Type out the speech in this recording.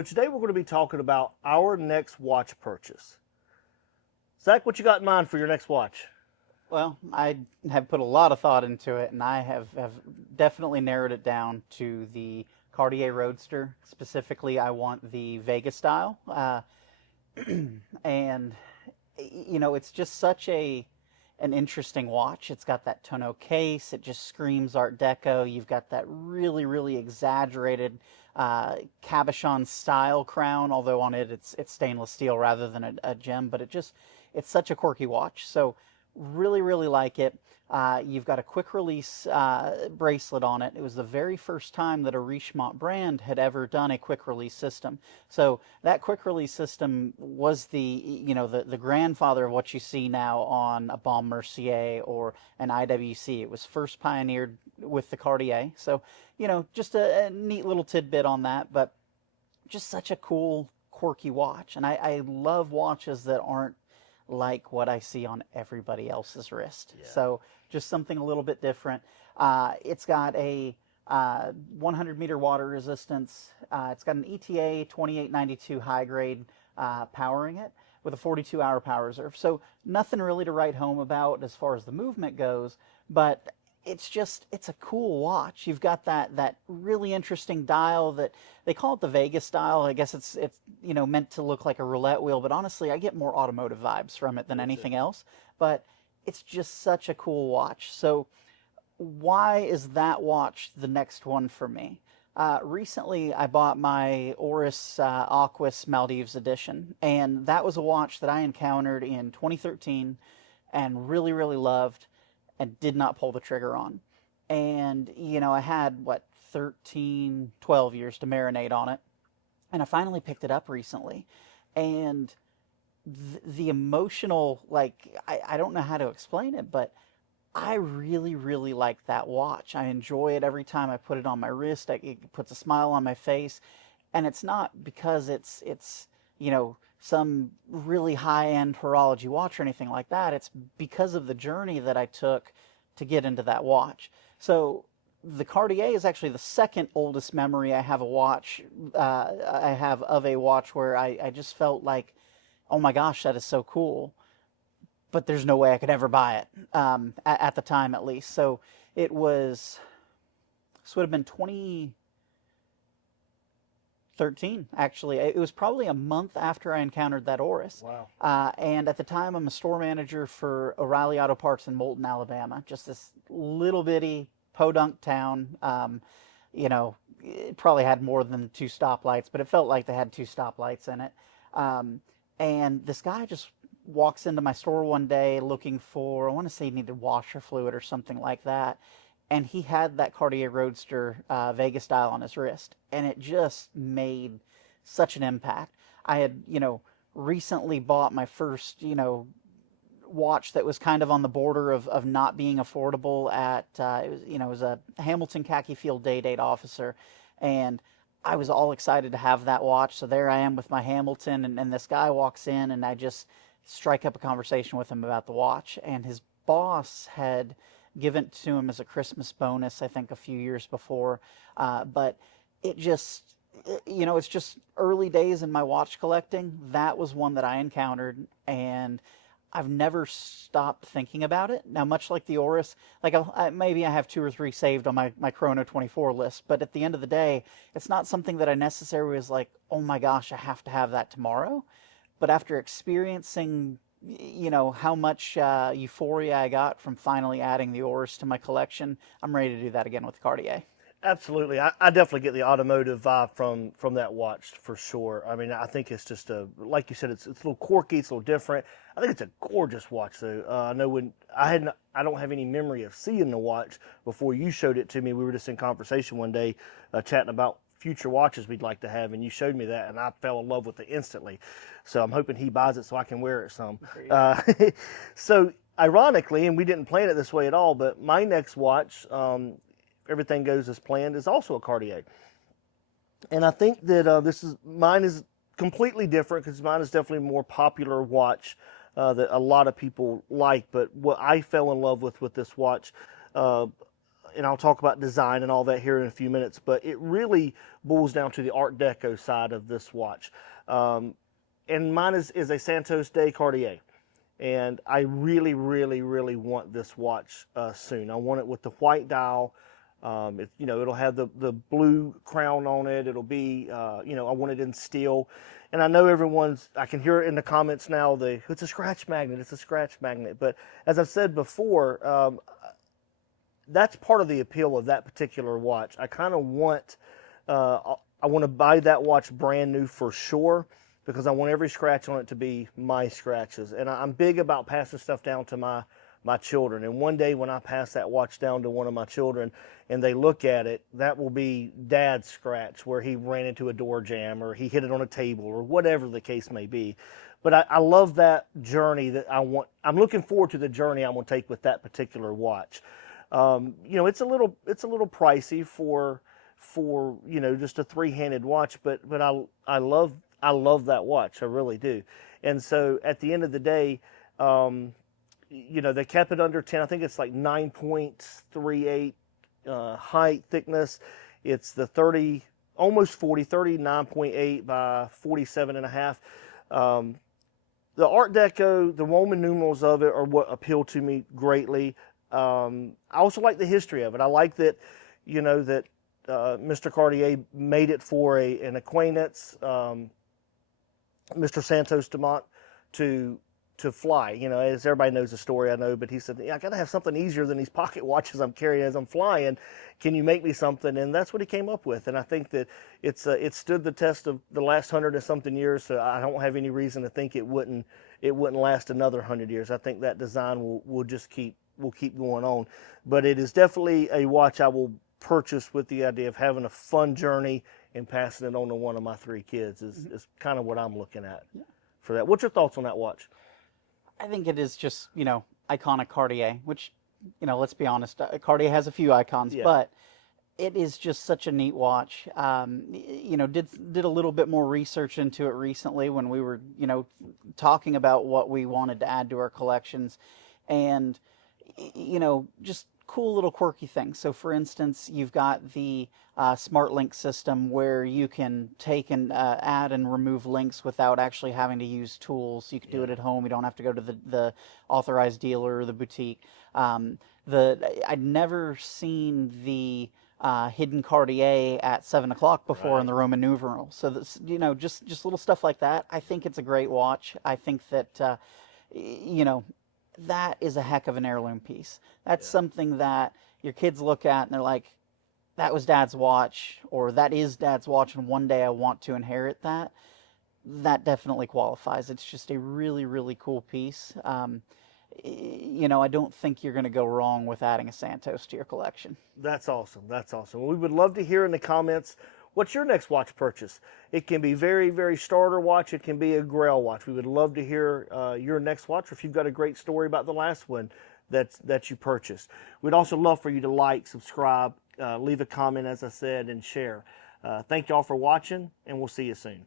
So today we're going to be talking about our next watch purchase. Zach, what you got in mind for your next watch? Well, I have put a lot of thought into it, and I have definitely narrowed it down to the Cartier Roadster. Specifically, I want the Vegas Dial. And, it's just such an interesting watch. It's got that tonneau case. It just screams Art Deco. You've got that really, really exaggerated cabochon style crown, although on it it's stainless steel rather than a gem. But it's such a quirky watch. So really, really like it. You've got a quick release bracelet on it. It was the very first time that a Richemont brand had ever done a quick release system. So that quick release system was the grandfather of what you see now on a Baume Mercier or an IWC. It was first pioneered with the Cartier. So, just a neat little tidbit on that, but just such a cool, quirky watch. And I love watches that aren't like what I see on everybody else's wrist. Yeah. So just something a little bit different. It's got a 100-meter water resistance. It's got an ETA 2892 high grade powering it with a 42-hour power reserve. So nothing really to write home about as far as the movement goes, but it's a cool watch. You've got that really interesting dial that they call it the Vegas dial. I guess it's meant to look like a roulette wheel, but honestly, I get more automotive vibes from it than anything else. But it's just such a cool watch. So why is that watch the next one for me? Recently, I bought my Oris Aquis Maldives edition, and that was a watch that I encountered in 2013 and really, really loved and did not pull the trigger on. And, I had, 12 years to marinate on it. And I finally picked it up recently. And the emotional, I don't know how to explain it, but I really, really like that watch. I enjoy it every time I put it on my wrist. It puts a smile on my face. And it's not because it's some really high-end horology watch or anything like that. It's because of the journey that I took to get into that watch. So the Cartier is actually the second oldest memory I have of a watch where I just felt like, oh my gosh, that is so cool. But there's no way I could ever buy it, at the time at least. So this would have been 2013, actually. It was probably a month after I encountered that Oris. Wow. And at the time, I'm a store manager for O'Reilly Auto Parts in Moulton, Alabama. Just this little bitty podunk town. It probably had more than 2 stoplights, but it felt like they had 2 stoplights in it. And this guy just walks into my store one day looking for, I want to say he needed washer fluid or something like that. And he had that Cartier Roadster Vegas Dial on his wrist. And it just made such an impact. I had, recently bought my first, watch that was kind of on the border of not being affordable at, it was a Hamilton khaki field day date officer. And I was all excited to have that watch. So there I am with my Hamilton, and this guy walks in, and I just strike up a conversation with him about the watch. And his boss had given it to him as a Christmas bonus, I think, a few years before. But it's just early days in my watch collecting. That was one that I encountered, and I've never stopped thinking about it. Now, much like the Oris, maybe I have 2 or 3 saved on my Chrono 24 list, but at the end of the day, it's not something that I necessarily was like, oh my gosh, I have to have that tomorrow. But after experiencing how much euphoria I got from finally adding the Oris to my collection, I'm ready to do that again with the Cartier. Absolutely. I definitely get the automotive vibe from that watch for sure. I mean, I think it's just like you said, it's a little quirky, it's a little different. I think it's a gorgeous watch though. I know when I don't have any memory of seeing the watch before you showed it to me. We were just in conversation one day, chatting about future watches we'd like to have, and you showed me that, and I fell in love with it instantly. So I'm hoping he buys it so I can wear it some. So ironically, and we didn't plan it this way at all, but my next watch, everything goes as planned, is also a Cartier. And I think that mine is completely different because mine is definitely a more popular watch that a lot of people like. But what I fell in love with this watch, and I'll talk about design and all that here in a few minutes, but it really boils down to the Art Deco side of this watch. And mine is a Santos de Cartier. And I really, really, really want this watch soon. I want it with the white dial. It'll have the blue crown on it. It'll be, I want it in steel. And I know I can hear it in the comments now, it's a scratch magnet, it's a scratch magnet. But as I've said before, that's part of the appeal of that particular watch. I kind of want, I want to buy that watch brand new for sure, because I want every scratch on it to be my scratches. And I'm big about passing stuff down to my children. And one day when I pass that watch down to one of my children and they look at it, that will be Dad's scratch, where he ran into a door jamb or he hit it on a table or whatever the case may be. But I love that journey that I'm looking forward to the journey I'm going to take with that particular watch. It's a little pricey for just a three-handed watch, but I love that watch. I really do. And so at the end of the day, they kept it under 10. I think it's like 9.38 height, thickness. It's the 39.8 by 47.5. The Art Deco, the Roman numerals of it are what appeal to me greatly. I also like the history of it. I like that, Mr. Cartier made it for an acquaintance, Mr. Santos Dumont, to fly. As everybody knows the story, I know, but he said, I got to have something easier than these pocket watches I'm carrying as I'm flying. Can you make me something? And that's what he came up with. And I think that it stood the test of the last 100 and something years. So I don't have any reason to think it wouldn't last another 100 years. I think that design will keep going on. But it is definitely a watch I will purchase with the idea of having a fun journey and passing it on to one of my three kids is kind of what I'm looking at for that. What's your thoughts on that watch? I think it is just, iconic Cartier, which, let's be honest, Cartier has a few icons, but it is just such a neat watch. Did a little bit more research into it recently when we were, talking about what we wanted to add to our collections, and, just cool little quirky things. So for instance, you've got the SmartLink system where you can take and add and remove links without actually having to use tools. You can do it at home. You don't have to go to the authorized dealer or the boutique. I'd never seen the hidden Cartier at 7 o'clock before in the Roman numeral. So this, just little stuff like that. I think it's a great watch. I think that that is a heck of an heirloom piece. That's something that your kids look at and they're like, that was Dad's watch, or that is Dad's watch, and one day I want to inherit that. That definitely qualifies. It's just a really, really cool piece. I don't think you're going to go wrong with adding a Santos to your collection. That's awesome. That's awesome. We would love to hear in the comments, what's your next watch purchase? It can be very, very starter watch. It can be a grail watch. We would love to hear your next watch, or if you've got a great story about the last one that you purchased. We'd also love for you to like, subscribe, leave a comment, as I said, and share. Thank y'all for watching, and we'll see you soon.